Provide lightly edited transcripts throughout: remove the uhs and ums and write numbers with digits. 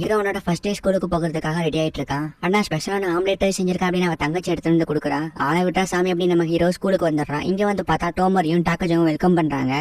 ஹீரோனோட first day ஸ்கூலுக்கு போகிறதுக்காக ready ஆயிட்டு இருக்கான். அண்ணா ஸ்பெஷலான ஆம்லேட் செஞ்சிருக்கா அப்படின்னு அவன் தங்கச்சி எடுத்து வந்து கொடுக்குறா. ஆளை விட்டா சாமி அப்படின்னு நம்ம ஹீரோ ஸ்கூலுக்கு வந்துடுறான். இங்க வந்து பார்த்தா டோமரையும் டாக்கஜவும் வெல்கம் பண்றாங்க.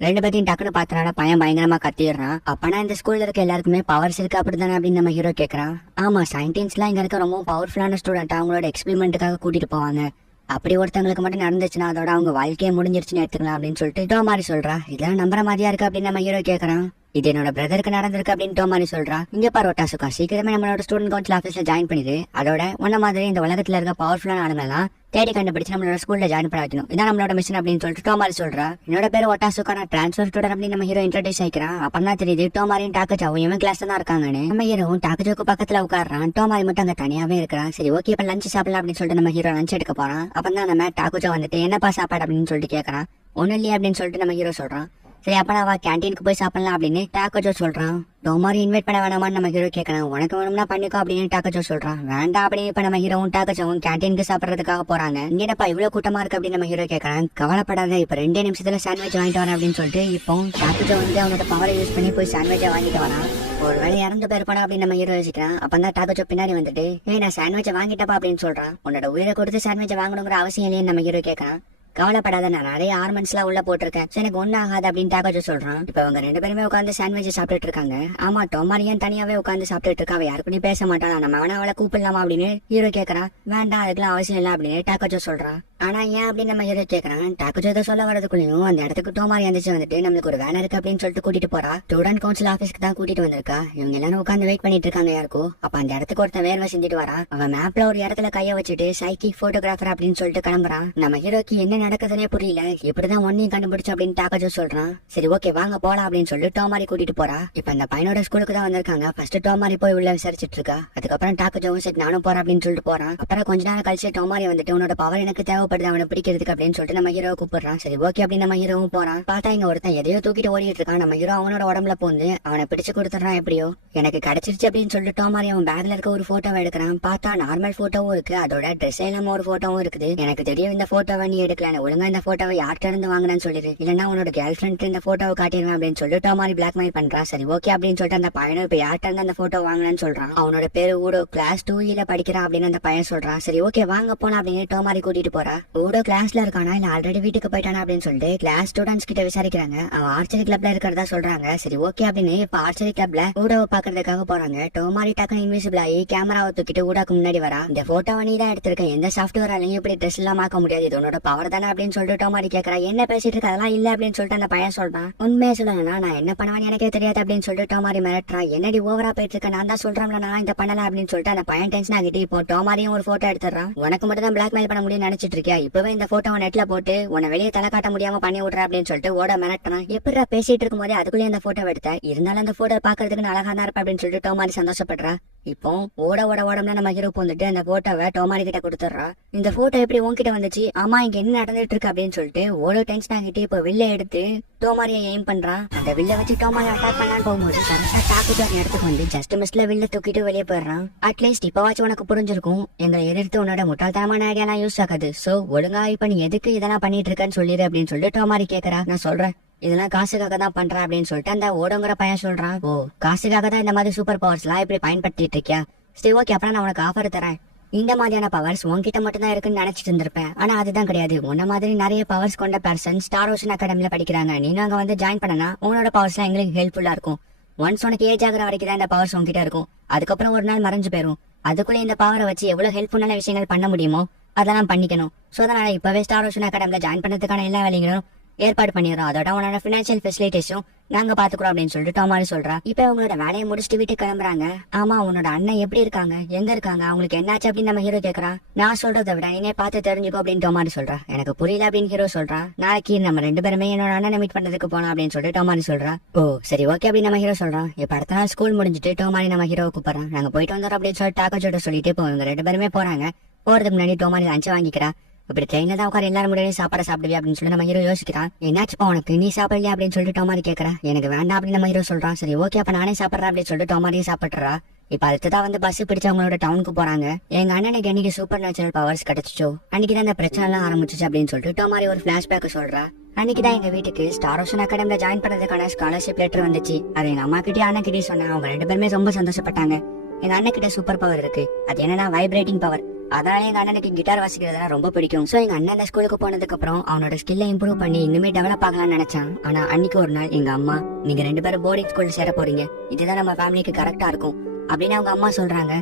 ரெண்டு பேத்தையும் டக்குன்னு பார்த்தனால பையன் பயங்கரமா கத்திடுறான். அப்பனா இந்த ஸ்கூல்ல இருக்க எல்லாருக்குமே பவர்ஸ் இருக்கு அப்படித்தானே அப்படின்னு நம்ம ஹீரோ கேட்கறான். ஆமா, சயின்டிஸ்ட்லாம் இங்க இருக்க ரொம்ப பவர்ஃபுல்லான ஸ்டூடெண்ட் அவங்களோட எக்ஸ்பெரிமெண்ட்டுக்காக கூட்டிட்டு போவாங்க. அப்படி ஒருத்தவங்களுக்கு மட்டும் நடந்துச்சுன்னா அதோட அவங்க வாழ்க்கையை முடிஞ்சிருச்சுன்னு எடுத்துக்கலாம் அப்படின்னு சொல்லிட்டு டோமாரி சொல்றா. இதெல்லாம் நம்புற மாதிரியா இருக்கு அப்படின்னு நம்ம ஹீரோ கேட்கறான். இது என்னோட பிரதருக்கு நடந்திருக்கு அப்படின்னு டோமாரி சொல்றா. இங்க பாரு ஒட்டாசுக்கா, சீக்கிரமே நம்மளோட ஸ்டூடெண்ட் கவுன்சில் ஆஃபீஸ்ல ஜாயின் பண்ணிடு. அதோட உன்ன மாதிரி இந்த உலகத்துல இருக்க பவர்ஃபுல்லான ஆளுங்கெல்லாம் தேடி கண்டுபிடிச்சு நம்மளோட ஸ்கூல்ல ஜாயின் பண்ண வைக்கணும். இதான் நம்மளோட மிஷன் அப்படின்னு சொல்லிட்டு டோமாரி சொல்றா. என்னோட பேரு ஒட்டாசுக்கா, நான் டிரான்ஸ்ஃபர் ஸ்டூடெண்ட் அப்படின்னு நம்ம ஹீரோ இன்ட்ரோடியூஸ் ஆயிக்கிறான். அப்பதான் தெரியுது டோமாரியும் டாக்கஜாவும் இவன் கிளாஸ்ல தான் இருக்காங்கன்னு. நம்ம ஹீரோவும் டாக்கஜோக்கு பக்கத்துல உட்காடுறான். டோமாரி மட்டும் அங்க தனியாவே இருக்கிறான். சரி ஓகே, இப்ப லஞ்ச் சாப்பிடலாம் அப்படின்னு சொல்லிட்டு நம்ம ஹீரோ லஞ்ச் எடுக்க போறான். அப்பதான் நம்ம டாக்கஜோ வந்துட்டு என்னப்பா சாப்பாடு அப்படின்னு சொல்லிட்டு கேட்கறான். ஒன்னும் இல்லையா அப்படின்னு சொல்லிட்டு நம்ம ஹீரோ சொல்றான். சரி அப்ப நான் கேன்டீனுக்கு போய் சாப்பிடலாம் அப்படின்னு டாக்கஜோ சொல்றான். டோமாரி இன்வைட் பண்ண வேணாமான்னு நம்ம ஹீரோ கேட்கறான். உனக்கு வேணும்னா பண்ணிக்கோ அப்படின்னு டாக்கஜோ சொல்றான். வேண்டாம் அப்படின்னு இப்ப நம்ம ஹீரோவும் டாக்கஜோவும் கேன்டீனுக்கு சாப்பிடறதுக்காக போறாங்க. இங்கேப்பா இவ்வளவு கூட்டமா இருக்கு அப்படின்னு நம்ம ஹீரோ கேட்கறான். கவலைப்படாத, இப்ப 2 நிமிஷத்துல சாண்ட்விச் வாங்கிட்டு வரேன் அப்படின்னு சொல்லிட்டு இப்போ டாக்கஜோ வந்து அவனோட பவரை யூஸ் பண்ணி போய் சாண்ட்விச்சை வாங்கிட்டு வரான். ஒரு வேலை இறந்து போயிருப்பானா அப்படின்னு நம்ம ஹீரோ யோசிக்கிறான். அப்பதான் டாக்கஜோ பின்னாடி வந்துட்டு நான் சாண்ட்விச்சை வாங்கிட்டப்பா அப்படின்னு சொல்றான். உன்னோட உயிரை கொடுத்து சாண்ட்விச்சை வாங்கணுங்கிற அவசியம் இல்லைன்னு நம்ம ஹீரோ கேட்கறான். கவலைப்படாத, நான் நிறைய ஆர்மெண்ட்ஸ் எல்லாம் உள்ள போட்டிருக்கேன், எனக்கு ஒன்னும் ஆகாது அப்படின்னு டாக்கஜோ சொல்றான். இப்ப அவங்க 2 பேருமே உட்காந்து சாண்ட்விச் சாப்பிட்டுட்டு இருக்காங்க. ஆமா, டோமாரியன் தனியாவே உட்காந்து சாப்பிட்டுட்டு இருக்கா. அவ யாருக்குமே பேச மாட்டான். நம்ம வேணா அவளை கூப்பிடலாமா அப்படின்னு ஹீரோ கேட்கறான். வேண்டாம், அதுக்கெல்லாம் அவசியம் இல்லை அப்படின்னு டாக்கஜோ சொல்றான். ஆனா ஏன் அப்படின்னு நம்ம ஹீரோ கேட்கறான். டாக்கஜோ இதை சொல்ல வரதுக்குள்ளயும் அந்த இடத்துக்கு டோமாரி வந்துச்சு வந்துட்டு நம்மளுக்கு ஒரு வேலை இருக்கு அப்படின்னு சொல்லிட்டு கூட்டிட்டு போறா. ஸ்டூடெண்ட் கவுன்சில் ஆஃபீஸ்க்கு தான் கூட்டிட்டு வந்திருக்கா. இவங்க எல்லாரும் உட்காந்து வெயிட் பண்ணிட்டு இருக்காங்க யாருக்கும். அப்ப அந்த இடத்துக்கு ஒருத்தன் வேர்வை செஞ்சுட்டு வரா. அவன் மேப்ல ஒரு இடத்துல கைய வச்சுட்டு சைக்கிக் போட்டோகிராஃபர் அப்படின்னு சொல்லிட்டு கிளம்புறான். நம்ம ஹீரோக்கு என்ன நடக்குதுன்னே புரியல. இப்படிதான் ஒன்னையும் கண்டுபிடிச்சு அப்படின்னு டாக்கஜோ சொல்றான். சரி ஓகே வாங்க போலாம் அப்படின்னு சொல்லிட்டு டோமாரி கூட்டிட்டு போறா. இப்ப அந்த பையனோட ஸ்கூலுக்கு தான் வந்திருக்காங்க. ஃபர்ஸ்ட் டோமாரி போய் உள்ள விசாரிச்சுட்டு இருக்கா. அதுக்கப்புறம் டாக்கஜோவும் சரி நானும் போறேன் அப்படின்னு சொல்லிட்டு போறான். அப்புறம் கொஞ்ச நேரம் கழிச்சு டோமாரி வந்துட்டு உன்னோட பவர் எனக்கு தேவைப்படுது அவனை பிடிக்கிறதுக்கு அப்படின்னு சொல்லிட்டு நம்ம ஹீரோ கூப்பிடுறான். சரி ஓகே அப்படின்னு நம்ம ஹீரோவும் போறான். பார்த்தா இங்க ஒருத்தன் எதையோ தூக்கிட்டு ஓடிட்டு இருக்கான். நம்ம ஹீரோ அவனோட உடம்புல போந்து அவனை பிடிச்சு கொடுத்துறான். எப்படியோ எனக்கு கிடைச்சிருச்சு அப்படின்னு சொல்லிட்டு டோமாரி அவன் பேக்ல இருக்க ஒரு போட்டோவை எடுக்கிறான். பார்த்தா நார்மல் போட்டோவும் இருக்கு, அதோட ட்ரெஸ் இல்லாம ஒரு போட்டோவும் இருக்குது. எனக்கு தெரியும் இந்த போட்டோவை நீ எடுக்கல, ஒழுங்கா இந்த போட்டோவை யார்கிட்ட இருந்து வாங்கினு சொல்லிடு, இல்லன்னா உன்னோட கேர்ள் ஃபிரெண்ட் இந்த போட்டோவை காட்டிடுவேன் அப்படின்னு சொல்லிட்டு டோமாரி பிளாக்மெயில் பண்றான். சரி ஓகே அப்படின்னு சொல்லிட்டு அந்த பையனும் இப்ப யார்கிட்ட இருந்து அந்த போட்டோ வாங்கினு சொல்றான். அவனோட பேரு ஊடோ, கிளாஸ் 2E படிக்கிறான் அப்படின்னு அந்த பையன் சொல்றான். சரி ஓகே வாங்க போனா அப்படின்னு டோமாரி கூட்டிட்டு போறா. ஊடோ கிளாஸ்ல இருக்கானா இல்ல ஆல்ரெடி வீட்டுக்கு போயிட்டானா அப்படின்னு சொல்லிட்டு கிளாஸ் ஸ்டூடெண்ட்ஸ் கிட்ட விசாரிக்கிறாங்க. அவன் ஆர்ச்சரி கிளப்ல இருக்கிறதா சொல்றாங்க. சரி ஓகே அப்படின்னு இப்ப ஆர்ச்சரி கிளப்ல ஊடோவை பாக்குறதுக்காக போறாங்க. டோமாரி டக்குனு இன்விசிபிள் ஆகி கேமராவை தூக்கிட்டு ஊடாக்கு முன்னாடி வரா. இந்த போட்டோவை நீ தான் எடுத்திருக்க, எந்த சாஃப்ட்வேராலையும் இப்படி ட்ரெஸ் எல்லாம் மாக்க முடியாது, இது உன்னோட பவர் தானே அப்படின்னு சொல்லிட்டு டோமாரி கேட்கறா. என்ன பேசிட்டு இருக்க, அதெல்லாம் இல்ல அப்படின்னு சொல்லிட்டு அந்த பையன் சொல்றான். உண்மையை சொல்லணும்னா நான் என்ன பண்ணுவேன்னு எனக்கே தெரியாது அப்படின்னு சொல்லிட்டு டோமாரி மிரட்டுறான். என்னடி ஓவரா போயிட்டு இருக்க, நான் தான் சொல்றேன்ல நான் இந்த பண்ணல அப்படின்னு சொல்லிட்டு அந்த பையன் டென்ஷன் ஆகிட்டு இப்போ டோமாரியும் ஒரு போட்டோ எடுத்துறான். உனக்கு மட்டும் தான் பிளாக்மெயில் பண்ண முடியும்னு நினைச்சிட்டு இருக்கியா, இப்பவே இந்த போட்டோவை நெட்ல போட்டு உன்னை வெளியே தலை காட்ட முடியாம பண்ணி விடுற அப்படின்னு சொல்லிட்டு ஓட மிரட்டுறான். எப்படா பேசிட்டு இருக்கும் போதே அதுக்குள்ளே அந்த போட்டோ எடுத்த, இருந்தாலும் அந்த போட்டோ பாக்குறதுக்கு அழகா தான் இருப்ப அப்படின்னு சொல்லிட்டு டோமாரி சந்தோஷப்படுறா. இப்போ ஓட ஓட ஓடம்னா நம்ம ஹீரோ வந்துட்டு அந்த போட்டோவை டோமாரி கிட்ட கொடுத்துட்றா. இந்த போட்டோ எப்படி உன்கிட்ட வந்துச்சு, ஆமா இங்க என்ன நடந்துட்டு இருக்கு அப்படின்னு சொல்லிட்டு ஓட டென்ஷன் ஆகிட்டு இப்போ வில்ல எடுத்து டோமாரியை எய்ம் பண்றான். அந்த வில்ல வச்சு டோமாரி அட்டாக் பண்ணான்னு போகும்போது கரெக்டா டாக்குஜோ அந்த இடத்துக்கு வந்து ஜஸ்ட் மிஸ்ல வில்ல தூக்கிட்டு வெளியே போயிடுறான். அட்லீஸ்ட் இப்பவாச்சும் உனக்கு புரிஞ்சிருக்கும் எங்களை எதிர்த்து உன்னோட முட்டாள்தனமான ஐடியாலாம் யூஸ் ஆகாது. சோ ஒழுங்கா இப்ப நீ எதுக்கு இதெல்லாம் பண்ணிட்டு இருக்கன்னு சொல்லிடு அப்படின்னு சொல்லிட்டு டோமாரி கேக்குறா. நான் சொல்றேன் இதெல்லாம் காசுக்காக தான் பண்றேன் அப்படின்னு சொல்லிட்டு அந்த ஓடங்கிற பையன் சொல்றான். ஓ காசுக்காக தான் இந்த மாதிரி சூப்பர் பவர்ஸ் எல்லாம் இப்படி பயன்படுத்திட்டு இருக்கியா, சரி ஓகே அப்புறம் நான் உனக்கு ஆஃபர் தரேன். இந்த மாதிரியான பவர்ஸ் உன்கிட்ட மட்டும் தான் இருக்குன்னு நினைச்சிட்டு இருந்திருப்பேன், ஆனா அதுதான் கிடையாது. உன்ன மாதிரி நிறைய பவர்ஸ் கொண்ட பர்சன் ஸ்டார் ஓஷன் அகாடமில படிக்கிறாங்க. நீங்க அங்க வந்து ஜாயின் பண்ணனா உன்னோட பவர்ஸ் எல்லாம் எங்களுக்கு ஹெல்ப்ஃபுல்லா இருக்கும். ஒன்ஸ் உனக்கு ஏஜ் ஆகிற வரைக்கும் தான் இந்த பவர்ஸ் உங்ககிட்ட இருக்கும், அதுக்கப்புறம் ஒரு நாள் மறைஞ்சு போயிரும். அதுக்குள்ள இந்த பவரை வச்சு எவ்வளவு ஹெல்ப்ஃபுல்லான விஷயங்கள் பண்ண முடியுமோ அதெல்லாம் பண்ணிக்கணும். சோ அதனால இப்பவே ஸ்டார் ஓஷன் அகாடமில ஜாயின் பண்ணதுக்கான எல்லா வேலைகளும் ஏற்பாடு பண்ணிடுறோம், அதோட உன்னோட பினான்சியல் ஃபெசிலிட்டிஸும் நாங்க பாத்துக்கிறோம் அப்படின்னு சொல்லிட்டு டோமாரி சொல்றா. இப்ப அவங்களோட வேலையை முடிச்சுட்டு வீட்டுக்கு கிளம்புறாங்க. ஆமா உன்னோட அண்ணன் எப்படி இருக்காங்க, எங்க இருக்காங்க, அவங்களுக்கு என்னாச்சு அப்படின்னு நம்ம ஹீரோ கேக்குறா. நான் சொல்றதை விட நீனே பார்த்து தெரிஞ்சுக்கோ அப்படின்னு டோமாரி சொல்றா. எனக்கு புரியல அப்படின்னு ஹீரோ சொல்றா. நாளைக்கு நம்ம 2 பேருமே என்னோட அண்ணனை மீட் பண்றதுக்கு போனோம் அப்படின்னு சொல்லிட்டு டோமாரி சொல்றா. ஓ சரி ஓகே அப்படின்னு நம்ம ஹீரோ சொல்றான். இப்ப அடுத்த நாள் ஸ்கூல் முடிஞ்சிட்டு டோமாரி நம்ம ஹீரோ கூப்பிடுறான். நாங்க போயிட்டு வந்தோம் அப்படின்னு சொல்லிட்டு டாக்கஜோட சொல்லிட்டு இப்போ இவங்க 2 பேருமே போறாங்க. போறதுக்கு முன்னாடி டோமாரி லஞ்சு வாங்கிக்கிறா. இப்படி ட்ரெயின்ல தான் உட்கார எல்லாரும் முன்னாடி சாப்பாடு சாப்பிடுவியா அப்படின்னு சொல்லி நம்ம ஹீரோ யோசிக்கிறான். என்னாச்சுப்பா உனக்கு, நீ சாப்பிடலையா அப்படின்னு சொல்லிட்டு டோமாரி கேட்கறா. எனக்கு வேண்டாம் அப்படின்னு நம்ம ஹீரோ சொல்றான். சரி ஓகே அப்ப நானே சாப்பிடுறேன் அப்படின்னு சொல்லிட்டு டோமாரியும் சாப்பிட்டுறா. இப்ப அடுத்ததான் வந்து பஸ் பிடிச்சு அவங்களோட டவுனுக்கு போறாங்க. எங்க அண்ணனுக்கு என்னைக்கு சூப்பர் நேச்சுரல் பவர்ஸ் கிடைச்சிச்சோ அன்னைக்குதான் அந்த பிரச்சனை எல்லாம் ஆரம்பிச்சிச்சு அப்படின்னு சொல்லிட்டு டோமாரி ஒரு பிளாஷ்பேக் சொல்றா. அன்னைக்கு தான் எங்க வீட்டுக்கு ஸ்டார் ஓஷன் அகாடமில ஜாயின் பண்றதுக்கான ஸ்காலர்ஷிப் லெட்டர் வந்துச்சு. அதை எங்க அம்மா கிட்டே அண்ணன் கிட்டே சொன்னேன். அவங்க 2 பேருமே ரொம்ப சந்தோஷப்பட்டாங்க. எங்க அண்ணன் கிட்ட சூப்பர் பவர் இருக்கு. அது என்னன்னா வைப்ரேட்டிங் பவர். அதனால எங்க அண்ணனுக்கு கிட்டார் வாசிக்கிறதுனா ரொம்ப பிடிக்கும். சோ எங்க அண்ணன் அந்த ஸ்கூலுக்கு போனதுக்கு அப்புறம் அவனோட ஸ்கில்லை இம்ப்ரூவ் பண்ணி இன்னுமே டெவலப் ஆகலாம்னு நினைச்சான். ஆனா அன்னைக்கு ஒரு நாள் எங்க அம்மா, நீங்க 2 பேரும் போர்டிங் ஸ்கூல்ல சேர போறீங்க, இதுதான் நம்ம ஃபேமிலிக்கு கரெக்டா இருக்கும் அப்படின்னு அவங்க அம்மா சொல்றாங்க.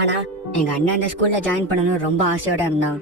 ஆனா எங்க அண்ணன் அந்த ஸ்கூல்ல ஜாயின் பண்ணணும்னு ரொம்ப ஆசையோட இருந்தான்.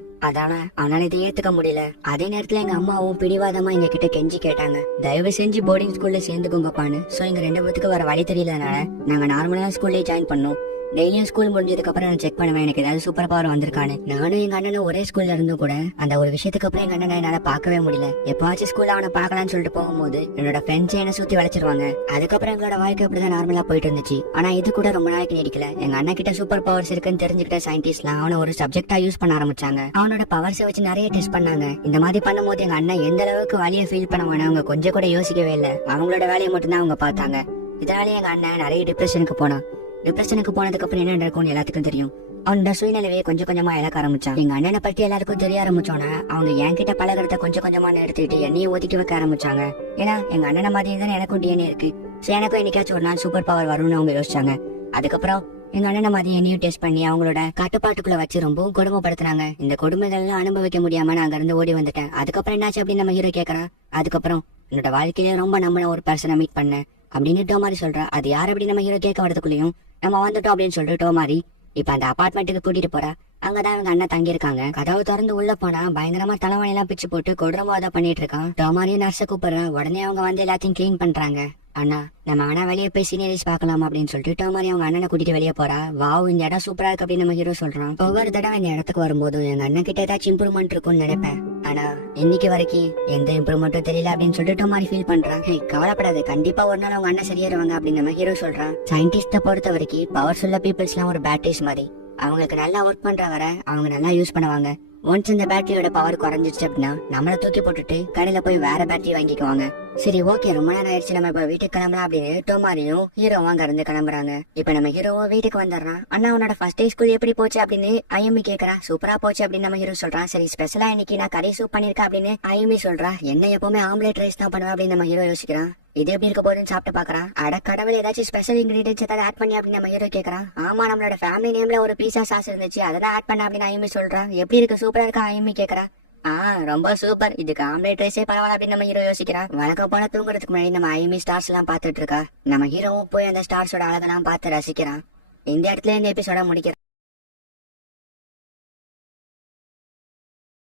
அவனால இதை ஏத்துக்க முடியல. அதே நேரத்துல எங்க அம்மாவும் பிடிவாதமா எங்க கிட்ட கெஞ்சி கேட்டாங்க, தயவு செஞ்சு போர்டிங் ஸ்கூல்ல சேர்ந்துக்கோங்கப்பான்னு. சோ எங்க 2 பேத்துக்கு வர வழி தெரியலனால நாங்க நார்மலான ஸ்கூல்லே ஜாயின் பண்ணோம். டெய்லியும் ஸ்கூல் முடிஞ்சதுக்கு அப்புறம் நான் செக் பண்ணுவேன் எனக்கு ஏதாவது சூப்பர் பவர் வந்திருக்கான்னு. நானும் எங்க அண்ணனும் ஒரே ஸ்கூல்ல இருந்தும் கூட அந்த ஒரு விஷயத்துக்கு அப்புறம் எங்க அண்ணனை என்னால பார்க்கவே முடியல. எப்பாச்சும் ஸ்கூல்ல அவனை பார்க்கலாம்னு சொல்லிட்டு போகும்போது என்னோட ஃப்ரெண்ட்ஸ் என்ன சுத்தி வளைச்சிருவாங்க. அதுக்கப்புறம் எங்களோட வாழ்க்கை அப்படிதான் நார்மலா போயிட்டு இருந்துச்சு. ஆனா இது கூட ரொம்ப நாளைக்கு நீடிக்கல. எங்க அண்ணன் கிட்ட சூப்பர் பவர்ஸ் இருக்குன்னு தெரிஞ்சுக்கிட்ட சயின்டிஸ்ட்லாம் அவனை ஒரு சப்ஜெக்டா யூஸ் பண்ண ஆரம்பிச்சாங்க. அவனோட பவர்ஸை வச்சு நிறைய டெஸ்ட் பண்ணாங்க. இந்த மாதிரி பண்ணும்போது எங்க அண்ணன் எந்த அளவுக்கு வலியை ஃபீல் பண்ணுவானு அவங்க கொஞ்சம் கூட யோசிக்கவே இல்லை. அவங்களோட வேலையை மட்டும்தான் அவங்க பார்த்தாங்க. இதனாலே எங்க அண்ணன் நிறைய டிப்ரெஷனுக்கு போனான். டிப்ரெஷனுக்கு போனதுக்கு அப்புறம் என்ன நடக்கும்னு எல்லாத்துக்கும் தெரியும். அவனோட சூழ்நிலையை கொஞ்சம் கொஞ்சமா இழக்க ஆரம்பிச்சான். எங்க அண்ணனை பத்தி எல்லாருக்கும் தெரிய ஆரம்பிச்சோன்னா அவங்க என்கிட்ட பழகிறத கொஞ்சம் கொஞ்சமா எடுத்துக்கிட்டு என்னையும் ஒதுக்கி வைக்க ஆரம்பிச்சாங்க. ஏன்னா எங்க அண்ணனை மாதிரி தானே எனக்கும் டிஎன்ஏ இருக்கு. சோ எனக்கும் என்னைக்காச்சும் ஒரு நாள் சூப்பர் பவர் வரும்னு அவங்க யோசிச்சாங்க. அதுக்கப்புறம் எங்க அண்ணனை மாதிரி என்னையும் டெஸ்ட் பண்ணி அவங்களோட கட்டுப்பாட்டுக்குள்ள வச்சு ரொம்பவும் கொடுமைப்படுத்துறாங்க. இந்த கொடுமைகள்லாம் அனுபவிக்க முடியாம நான் அங்க இருந்து ஓடி வந்துட்டேன். அதுக்கப்புறம் என்னாச்சு அப்படின்னு நம்ம ஹீரோ கேக்குறான். அதுக்கப்புறம் என்னோட வாழ்க்கையில ரொம்ப நம்பின ஒரு பர்சனை மீட் பண்ணேன் அப்படின்னு டோமாரி சொல்றா. அது யார் அப்படின்னு நம்ம ஹீரோ கேட்க வரதுக்குள்ளயும் நம்ம வந்துட்டோம் அப்படின்னு சொல்லிட்டு டோமாரி இப்ப அந்த அபார்ட்மெண்ட்டுக்கு கூட்டிட்டு போறா. அங்கதான் அவங்க அண்ணன் தங்கி இருக்காங்க. கதவு திறந்து உள்ள போனா பயங்கரமா தலைவணி எல்லாம் பிச்சு போட்டு கொடூரமா பண்ணிட்டு இருக்கான். டோமாரியும் நர்ஸ கூப்பிடுறான். உடனே அவங்க வந்து எல்லாத்தையும் கிளீன் பண்றாங்க. அண்ணா நம்ம ஆனா வெளியே போய் சீனியரிஸ் பாக்கலாம் அப்படின்னு சொல்லிட்டு டோமாரி அவங்க அண்ணனை கூட்டிட்டு வெளியே போறா. வாவ் இந்த இடம் சூப்பரா இருக்கு அப்படின்னு நம்ம ஹீரோ சொல்றான். ஒவ்வொரு தடவை இந்த இடத்துக்கு வரும்போதும் எங்க அண்ணன் கிட்ட ஏதாச்சும் இம்ப்ரூவ்மெண்ட் இருக்கும்னு நினைப்பேன். ஆனா இன்னைக்கு வரைக்கும் எந்த இம்ப்ரூவ்மெண்ட்டும் தெரியல அப்படின்னு சொல்லிட்டு டோமாரி ஃபீல் பண்றான். கவலைப்படாது, கண்டிப்பா ஒரு நாள் அவங்க அண்ணன் சரியாருவாங்க அப்படின்னு நம்ம ஹீரோ சொல்றான். சயின்டிஸ்ட பொறுத்த வரைக்கும் பவர்ஸ் உள்ள பீப்புள்ஸ் எல்லாம் ஒரு பேட்டரிஸ் மாதிரி. அவங்களுக்கு நல்லா ஒர்க் பண்ற வர அவங்க நல்லா யூஸ் பண்ணுவாங்க. ஒன்ஸ் இந்த பேட்டரியோட பவர் குறைஞ்சிச்சு அப்படின்னா நம்மள தூக்கி போட்டுட்டு கடையில போய் வேற பேட்டரி வாங்கிக்குவாங்க. சரி ஓகே, ரொம்ப நேரம் ஆயிடுச்சு, நம்ம இப்ப வீட்டுக்கு கிளம்பலாம் அப்படின்னு டோமாரியும் ஹீரோவும் அங்க இருந்து கிளம்புறாங்க. இப்ப நம்ம ஹீரோவும் வீட்டுக்கு வந்துடுறான். அண்ணா உன்னோட ஃபர்ஸ்ட் டே ஸ்கூல் எப்படி போச்சு அப்படின்னு ஐஎம்இ கேக்குறா. சூப்பரா போச்சு அப்படின்னு நம்ம ஹீரோ சொல்றான். சரி ஸ்பெஷலா இன்னைக்கு நான் கறி சூப் பண்ணிருக்கேன் அப்படின்னு ஐஎம்இ சொல்றா. என்ன எப்பவுமே ஆம்லேட் ரைஸ் தான் பண்ணுவேன் அப்படின்னு நம்ம ஹீரோ யோசிக்கிறான். இது எப்படி இருக்க போதுன்னு சாப்பிட்டு பாக்குறான். அட கடவுள், ஏதாச்சும் ஸ்பெஷல் இன்கிரீடியன்ஸ் ஏதாவது ஆட் பண்ணி அப்படின்னு நம்ம ஹீரோ கேக்குறான். ஆமா, நம்மளோட ஃபேமிலி நேம்ல ஒரு பீஸா சாஸ் இருந்துச்சு, அதெல்லாம் ஆட் பண்ண அப்படின்னு ஐஎம்இ சொல்றான். எப்படி இருக்கு, சூப்பரா இருக்கா ஐஎம்இ கேக்குறா. ரொம்ப சூப்பர், இதுக்கு ஆம்லேட் ரைஸே பரவாயில்ல அப்படின்னு நம்ம ஹீரோ யோசிக்கிறான். வழக்கம் போல தூங்குறதுக்கு முன்னாடி நம்ம ஐஎம்இ ஸ்டார்ஸ் எல்லாம் பாத்துட்டு இருக்கா. நம்ம ஹீரோவும் போய் அந்த ஸ்டார்ஸோட அழகெல்லாம் பார்த்து ரசிக்கிறான். இந்த இடத்துல இந்த எபிசோட முடிக்கிறான்.